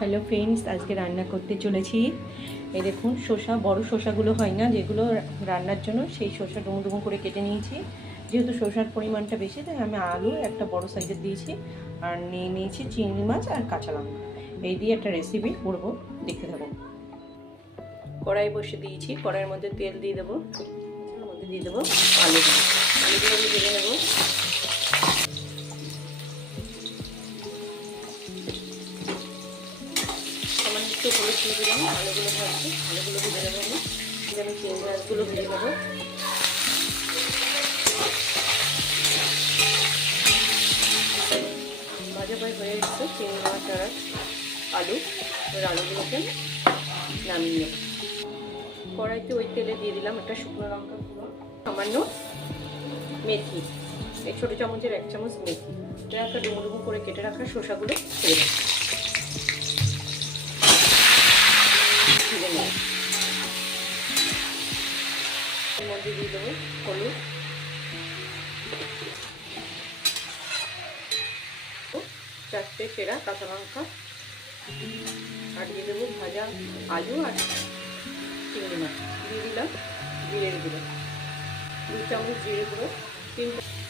Hello friends, আজকে রান্না করতে চলেছি। এই দেখুন, শসা, বড় শসাগুলো হয় না যেগুলো রান্নার জন্য, সেই শসা ডুমো ডুমো করে কেটে নিয়েছি। যেহেতু শসার পরিমাণটা বেশি, তাই আমি আলু একটা বড় সাইজের দিয়েছি, আর নিয়ে নিয়েছি চিংড়ি মাছ আর কাঁচা লঙ্কা। এই দিয়ে একটা রেসিপি করবো, দেখতে থাকুন। কড়াই বসে দিয়েছি, কড়াইয়ের মধ্যে তেল দিয়ে দেবো, ওর মধ্যে দিয়ে দেবো আলুগুলো। আলুগুলো আমি ভেজে নেবো। একটু হলুদ দিয়ে দিলাম, আলুগুলো ভাজছি, আলুগুলো ভেজে নেবো। আমি চিংড়ি মাছগুলো ভেজে নেবো। ভাজা হয়ে এসছে চিংড়ি মাছ আর আলু। এবার আলুগুলোকে নামিয়ে নেব। কড়াইতে ওই তেলে দিয়ে দিলাম একটা শুকনো লঙ্কা গুঁড়ো, সামান্য মেথি, এই ছোটো চামচের 1 চামচ মেথি। এটা একটা ডুমো ডুমো করে কেটে রাখা শসাগুলো ছেড়ে দেবো। এর মধ্যে দিয়ে দেবো হলুদ, 4টে চেরা কাঁচা লঙ্কা, আর দিয়ে দেবো ভাজা আলু আর চিংড়ি মাছ। দিয়ে দিলাম জিরের গুঁড়ো, 2 চামচ জিরে গুঁড়ো।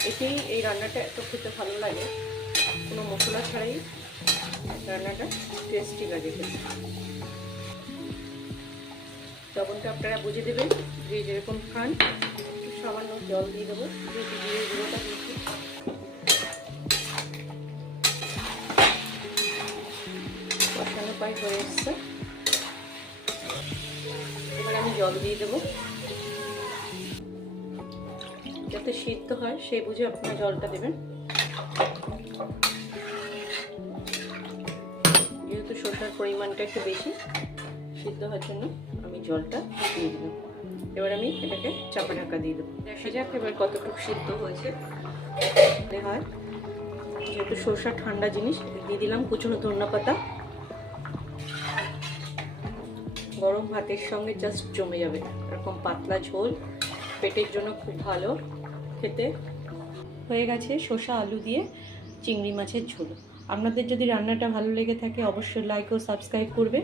এতেই এই রান্নাটা এত খেতে ভালো লাগে, কোনো মশলা ছাড়াই রান্নাটা টেস্টি লাগে খেতে। লবণটা আপনারা বুঝে দেবেন, যে যেরকম খান। সামান্য জল দিয়ে দেবো, যেহেতু জিরে গুঁড়োটা দিয়েছি। কষানো প্রায় হয়ে এসছে, এবার আমি জল দিয়ে দেবো। যাতে সিদ্ধ হয় সেই বুঝে আপনারা জলটা দেবেন। যেহেতু শসার পরিমাণটা একটু বেশি, সিদ্ধ হওয়ার জন্য আমি জলটা দিয়ে দিলাম। এবার আমি এটাকে চাপা ঢাকা দিয়ে দেবো। দেখা যাক এবার কতটুকু সিদ্ধ হয়েছে। হয়, যেহেতু শসা ঠান্ডা জিনিস, দিয়ে দিলাম কুচনো ধনেপাতা। গরম ভাতের সঙ্গে জাস্ট জমে যাবে, এরকম পাতলা ঝোল, পেটের জন্য খুব ভালো খেতে। হয়ে গেছে শসা আলু দিয়ে চিংড়ি মাছের ঝোল। আপনাদের যদি রান্নাটা ভালো লেগে থাকে, অবশ্যই লাইক ও সাবস্ক্রাইব করবে।